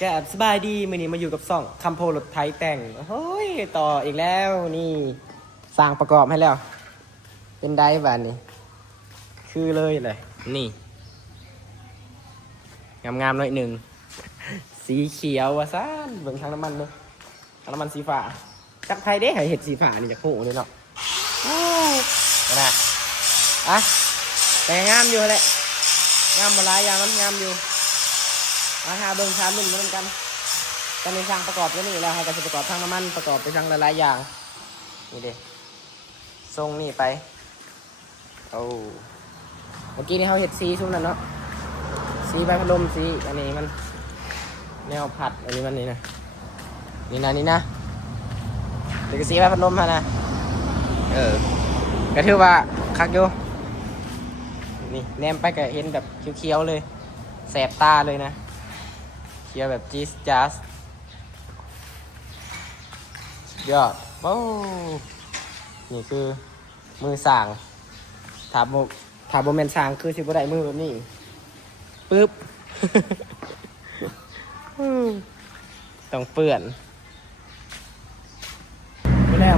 แกสบายดีมื้อนี้มาอยู่กับซ่องคำโพรถไทยแต่งโอ้ยต่ออีกแล้วนี่สร้างประกอบให้แล้วเป็นไดบ้านนี้คือเลยนี่งามๆหน่อยหนึ่งสีเขียวว่ะซ่านเบิ่งทางน้ำมันเลยทางน้ำมันสีฟ้าจักไทยเด้เห็ดสีฟ้านี่จากหูนี่เนาะนะอ่ะแต่งามอยู่แหละงามมาหลายอย่างมันงามอยู่มาหาเบิ่งชามนุ่มเหมือนกันตอนนี้ช่างประกอบก็นี่แล้วให้การประกอบทางน้ำมันประกอบไปทางหลายๆอย่างนี่เด้ทรงนี่ไปโอ้เมื่อกี้นี่เขาเห็ดสีชุ่มนั่นเนาะสีใบพัดลมสีอันนี้มันแนวผัดอันนี้มันนี่นะนี่นะเดี๋ยวก็สีใบพัดลมฮะนะก็ถือว่าคักอยู่นี่แนมไปก็เห็นแบบเขียวๆเลยแสบตาเลยนะเขียวแบบจี๊สจ๊าสยอดโอ้นี่คือมือสั่งถาโมเมนต์สั่งคือสิบได้มือแบบนี้ปึ๊บ ต้องเปื่อนไปแล้ว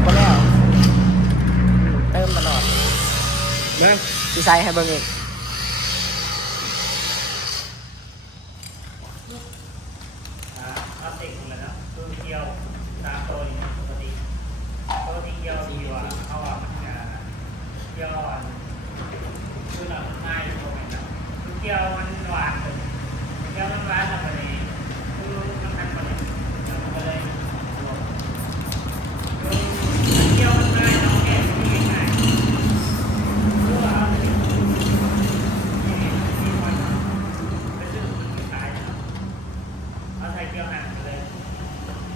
เติมตลอดเมื่อดีไซน์ให้เบิ่งเองเอาเต็มเลยนะคือเกี่ยวตามตัวนี้ปกติตัวที่เกี่ยวดีกว่าเขาอ่ะมันจะเกี่ยวอ่ะคือเราง่ายตรงนี้นะคือเกี่ยวมันหวานเลยเกี่ยวมันหวานทำอะไรคือน้ำหนักมันเลยมันก็เลยเกี่ยวมันง่ายเราแก้ที่ง่ายคือว่าเอาไปที่มันไปซื้อมันขายเอาใส่เกี่ยวหนักเลย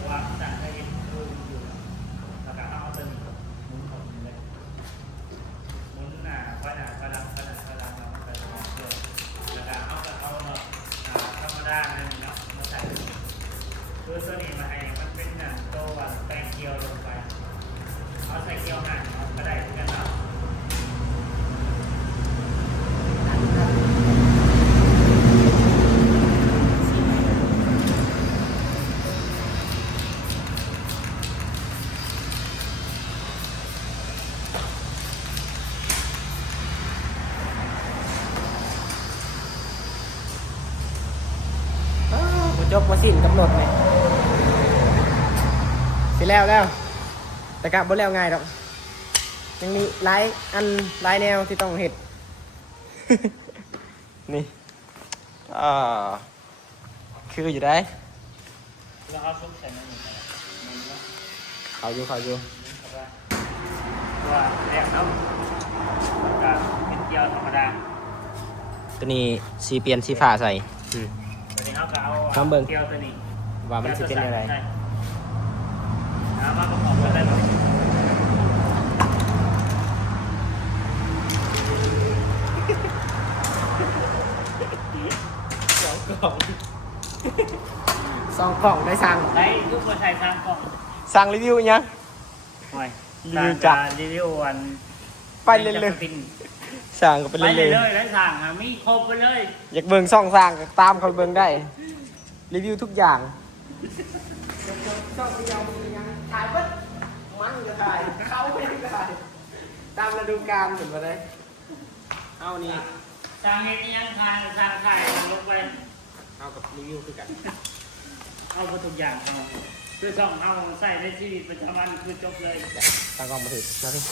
ว่าจะให้ดูอยู่แล้วก็เอาตัวนี้หมุนของมันเลยหมุนหน้าไปหน้าไปหลังเราไปลองเกี่ยวแล้วก็เอาธรรมดานั่นเนาะมาใส่คือตัวนี้มาให้มันเป็นหนังตัวแป้งเกี่ยวลงไปเอาใส่เกี่ยวหนักก็ได้เหมือนกันเนาะจบมาสิ้นกำหนดไหมสิแล้วแต่กะบ่แล้วง่ายดอกยังมีหลายแนวที่ต้องเห็ด นี่คืออยู่ได้ แล้วเอาซุปใส่ในนี้ เขาอยู่ว่าแรกเนาะก็เป็นเกี๊ยวธรรมดา ตัวนี้สีเปลี่ยนสีฟ้าใส่ตัวนี้เขาก็เอา น้ำเบิ่ง เกี๊ยวตัวนี้ ว่ามันจะเป็นอะไร มาประกอบกันได้ไหมสองกล่องได้สั่ง ได้ทุกคนใช้สร้างกล่อง สั่งรีวิวยัง หน่อย รีวิวจ้ะ รีวิววัน ไปเรื่อยๆสั่งก็ไป ไป เรื่ เล อย ยแล้วสั่งมีครบไปเลย ๆอยากเบิ่งซ่องสั่งก็ตามเขาเบิ่งได้รีวิวทุกอย่างช่องที่เรามียังถ่ายปั๊บมันก็ถ่ายเขาไม่ได้ถ่ายตามฤดูกาลเห็นป่ะเลยเอานี่ สั่งเห็นยังทานสั่งถ่ายลงไป เอากับรีวิวคือกัน เอาไปทุกอย่างเอาคือช่องเอาใส่ในชีวิตประจำวันคือจบเลย ตั้งกล้องมาถึงมาพี่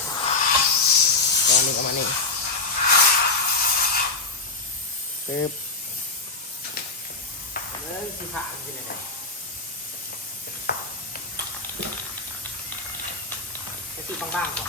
ลองนี่ออกมานี่ปึ๊บสีฟ้าเป็นยังไงจะสีบางๆก่อน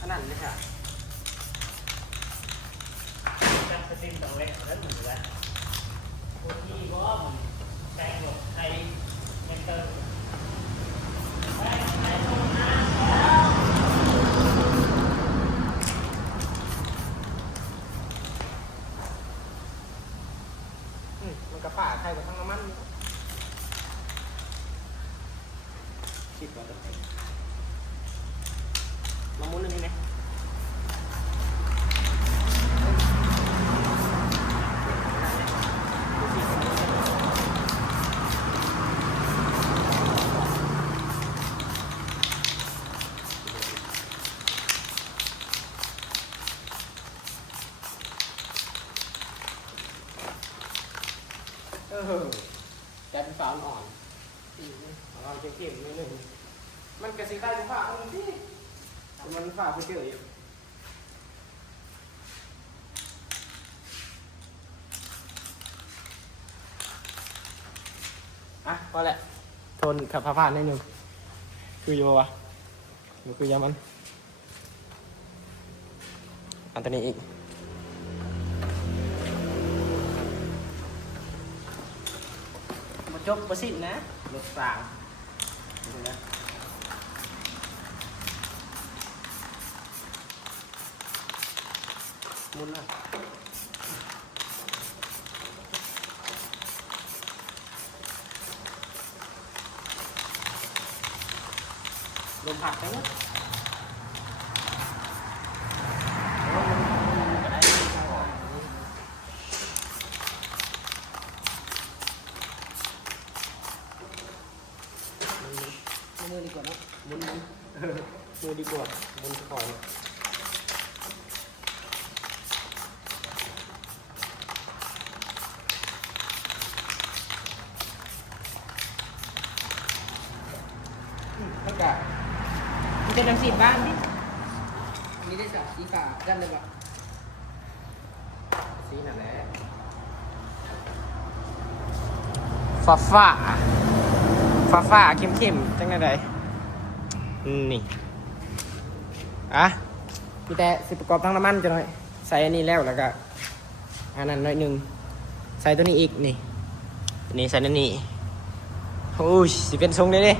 ขนาดนี้ค่ะ จับสติมตรงเล็กแล้วหนูแล้วคนที่ว่าแตงหลบไทยเมนเตอร์ ใครกับทั้งน้ำมันคิดว่าจะเป็นมามุนอันนี้ไหมแกเป็นฟ้าอ่อนอ่อนเก็บๆนิดนึงมันกระสีใต้ฟ้ามันสิมันฟ้าไปเจออยู่อ่ะพอแหละทนขับผ่านได้หนึ่งคือโยวะมันคือยามันอันตัวนี้อีกจบประสิทธิ์นะรถสางนะมุนนะลมผักไปนะมือดีกว่าเนาะมือดีกว่ามือคอยแล้วก็มันจะนำสีบ้านดินี่ได้สับสีฟ้ากันเลยปะสีนั่นแหละฟ้าเข้มจังไงได้นี่อ่ะพี่แต่สิประกอบทั้งน้ำมันจะหน่อยใส่อันนี้แล้วก็อันนั้นหน่อยหนึ่งใส่ตัวนี้อีกนี่นี่ใส่นั่นนี่โอ้ยสิเป็นทรงเลยดิ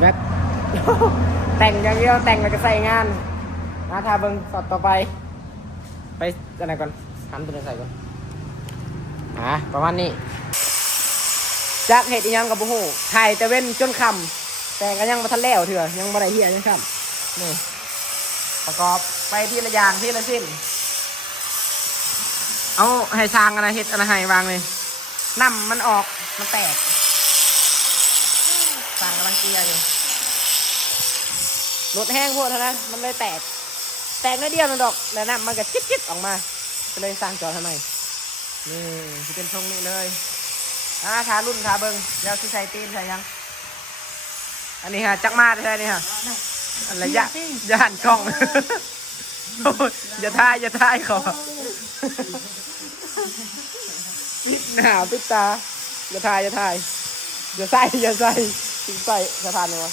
แบบ แต่งอย่างเดียวแต่งแล้วก็ใส่งานนะถ้าเบิ้งสอดต่อไปอะไรก่อนหันตัวนี้ใส่ก่อนประมาณนี้จากเหตุยังกับบุหูถ่ายแต่เว้นจนคำแต่ก็ยังมาทันแล้วเถอะยังมาได้เหี้ยยังคำนี่ประกอบไปทีละอย่างทีละสิ้นเอาให้สร้างอะไรเห็ดอะไรให้วางเลยน้ำมันออกมันแตกสร้างกำลังเกลียอยู่รถแห้งพวกเท่านั้นมันเลยแตกน้อยเดียวนั่นดอกแล้วน้ำมันก็จิ๊บออกมาก็เลยสร้างจอทำไมนี่ที่เป็นทรงนี้เลยขารุ่นขาเบิ้งแล้วที่ใส่ตีนใส่ยังอันนี้ฮะจักมาได้นี่ฮะอะไรย่านกล้องอย่าท่ายขอปิดหน้าปิดตาอย่าท่ายอย่าใส่ถึงใส่สะพานเลยวะ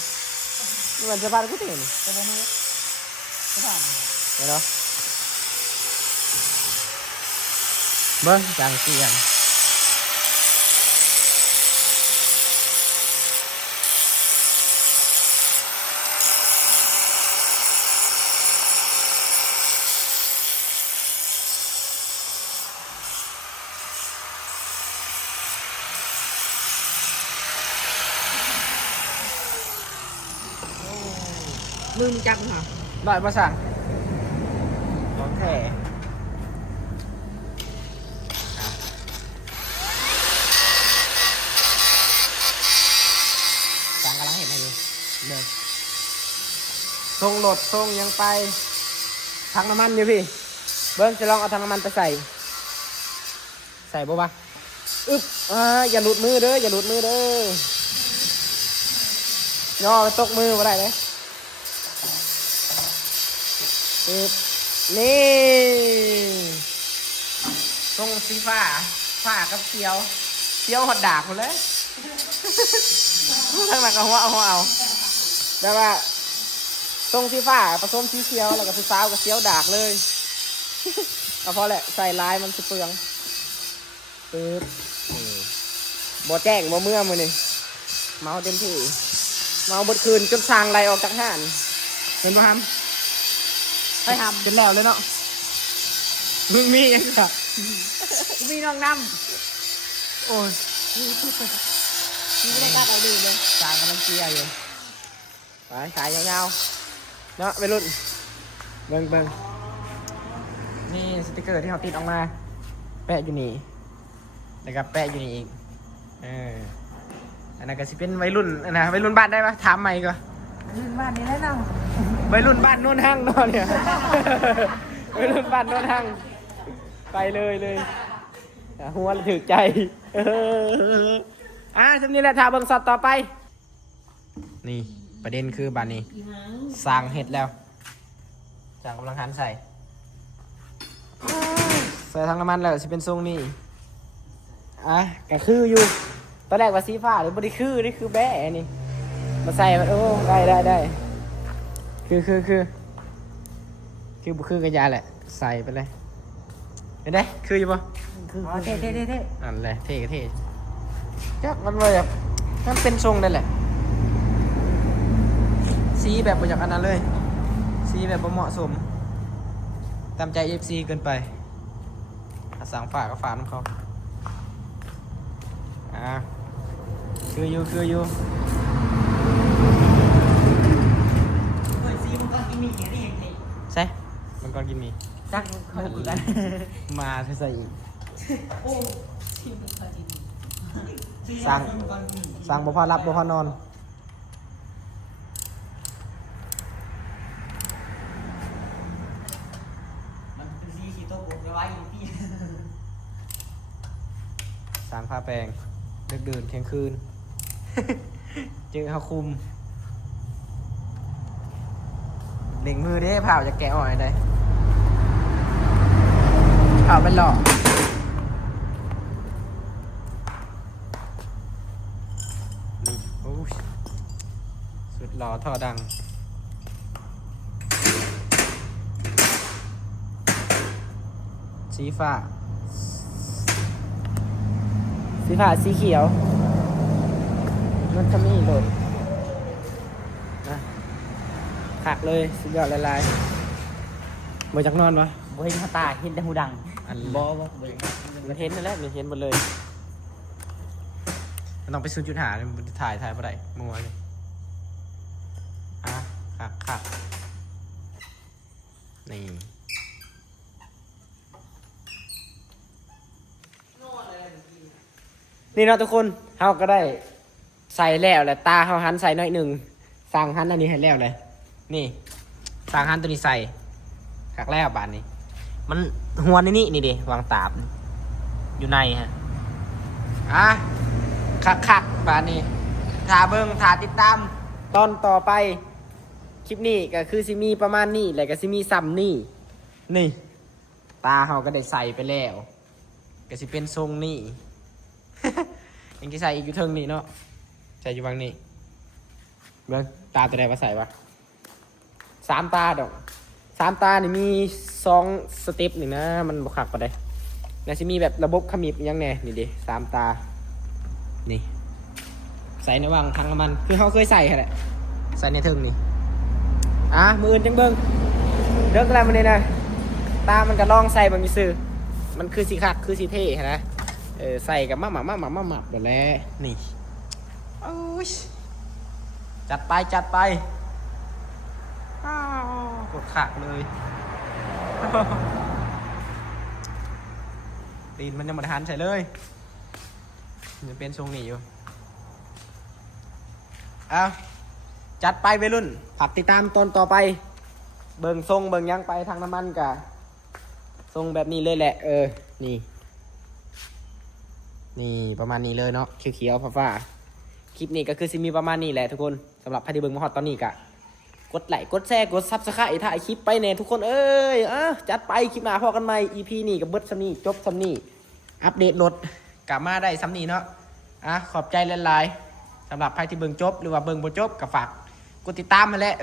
นี่มันสะพานกูเห็นสะพานเห็นเนาะเบิ้งจางเตียงมือมันจับเหรอได้มาสั่งของแท้สั่งกำลังเห็นอะไรอยู่เดินทรงรถทรงยังไปถังน้ำมันอยู่พี่เบิ้งจะลองเอาถังน้ำมันไปใส่บ่ปะอึ๊บอย่าหลุดมือเด้อย่อไปตกมือบ่ได้เลยนี่ตรงสีฟ้ากับเขียวหดดากหมดเลยทั้งหลังก็หัวเอาแล้วว่าตรงสีฟ้าผสมสีเขียวแล้วก็สีฟ้ากับเขียวดากเลยเอาพอแหละใส่ลายมันจะเปลืองบ่แจ้งบ่เมื่อมือนี่เมาเต็มที่เมาบดคืนจนสร้างไรออกจากห้านเห็นป่ะครับไปทำจนแล้วเลยเนาะมึงมียังไงมีน้องน้ำโอ้ย นี่ไม่ได้กัดเอาดึงเลย สร้างกำลังเกียร์อยู่ไปสายยาวๆเนาะไปรุ่นเบิ่งนี่สติกเกอร์ที่เขาติดออกมาแปะอยู่นี่แล้วก็แปะอยู่นี่อีกอันนั้นก็สิเป็นวัยรุ่นนะวัยรุ่นบ้านได้ปะถามใหม่ก็ ยืนบ้านนี้แล้วเนาะ วัยรุ่นบ้านโน่นห้างนอนเนี่ย วัยรุ่นบ้านโน่นห้างไปเลยหัวถือใจจำนี้แหละทาเบิ่งสอดต่อไป นี่ประเด็นคือบ้านนี้สร้างเห็ดแล้วสร้างกำลังหันใส่ทางน้ำมันแล้วจะเป็นทรงนี้ก็คืออยู่ตอนแรกว่าสีฟ้าหรือบริคือนี่คือแบะนี่มาใส่มันโอ้ได้คือบุคือกันยาแหละใส่ไปเลยเห็นไหมคืออยู่ปะ คือเท่ อันแหละเท่ก็เท่จักมันเลยแบบมันเป็นทรงนั่นแหละสีแบบประหยัดอันนั้นเลยสีแบบบ่เหมาะสมตามใจ FC เกินไปสั่งฝากก็ฝากน้ำเขาคืออยู่ เฮ้ยซีมันก็กินมีอย่างนี้เอง ใช่มันก่อนกินมี จักเขาอยู่กัน มาใส่อีก โอ้ซีมันก็กิน สั่งบ่พอรับบ่พอนอน มันเป็นซีขี้โต๊ะผมจะไว้อยู่ที่ สั่งผ้าแปรงดึกดื่นเที่ยงคืน เจอเขาคุมเล็งมือเด้เผาจะแกะอ่อยได้เผาเป็นหลอกนี่โอ้ยสุดหล่อท่อดังสีฟ้าสีเขียวมันจะมีโหลดนะขักเลยสุดยอดลายๆมาจากนอนวะ บ่เห็นตาเห็นแต่หูดัง อัน บ่ มันเห็นนั่นแหละมันเห็นหมดเลยมันต้องไปซูจุดหาเลยมันถ่ายมาได้มัวเลยขักนี่นี่เนาะทุกคนเขาก็ได้ใส่แล้วแหละตาเขาหันใส่หน่อยหนึ่งสั่งหันอันนี้ให้แล้วเลยนี่สั่งหันตัวนี้ใส่ขักแล้วบานนี้มันหัวนี่ดิวางตาบอยู่ในฮะขักบานนี้ถ่าเบิ้งถ่าติดตามตอนต่อไปคลิปนี้ก็คือซิมีประมาณนี้แหละก็ซิมีซ้ำนี่ตาเขาก็ได้ใส่ไปแล้วก็สิเป็นทรงนี่ ยังจะใส่อีกอยู่เทิงนี่เนาะใส่อยู่บางนี่เบิ้งตาตัวใดมาใส่วะ3 ตาดอก3 ตานี่มี2 สเต็ปหนึ่งนะมันบวกขักปะได้แล้วจะมีแบบระบบขมิบยังไงนี่ดิ3 ตานี่ใส่ในวางทางน้ำมันคือเขาเคยใส่แหละใส่ในเทิงนี่มืออื่นจังเบิ้งเลิกแล้วมันเลยนะตามันก็ลองใส่บางซื่อมันคือสีขักคือสีเท่นะใส่กับมาหมับเดี๋ยวแล้วนี่โอ้ยจัดไปกดขักเลยตีนมันยังมาทานใส่เลยมันเป็นทรงหนีอยู่จัดไปไปรุ่นฝากติดตามตอนต่อไปเบิ่งทรงเบิ่งยังไปทางน้ำมันกะทรงแบบนี้เลยแหละนี่ประมาณนี้เลยเนาะเขียวๆฟ้าๆคลิปนี้ก็คือสิมีประมาณนี้แหละทุกคนสำหรับใครที่เบิ่งมาฮอดตอนนี้กะกดไลค์กดแชร์กดซับสไครต์ถ่ายคลิปไปแน่ทุกคนจัดไปคลิปหน้าพอกันใหม่ EP นี้กับเบิร์ดซัมนี่จบซัมนี่อัปเดตรถกลับมาได้ซัมนี่เนาะขอบใจหลายๆสำหรับใครที่เบิ่งจบหรือว่าเบิ่งบ่จบก็ฝากกดติดตามมาแล้ว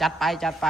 จัดไป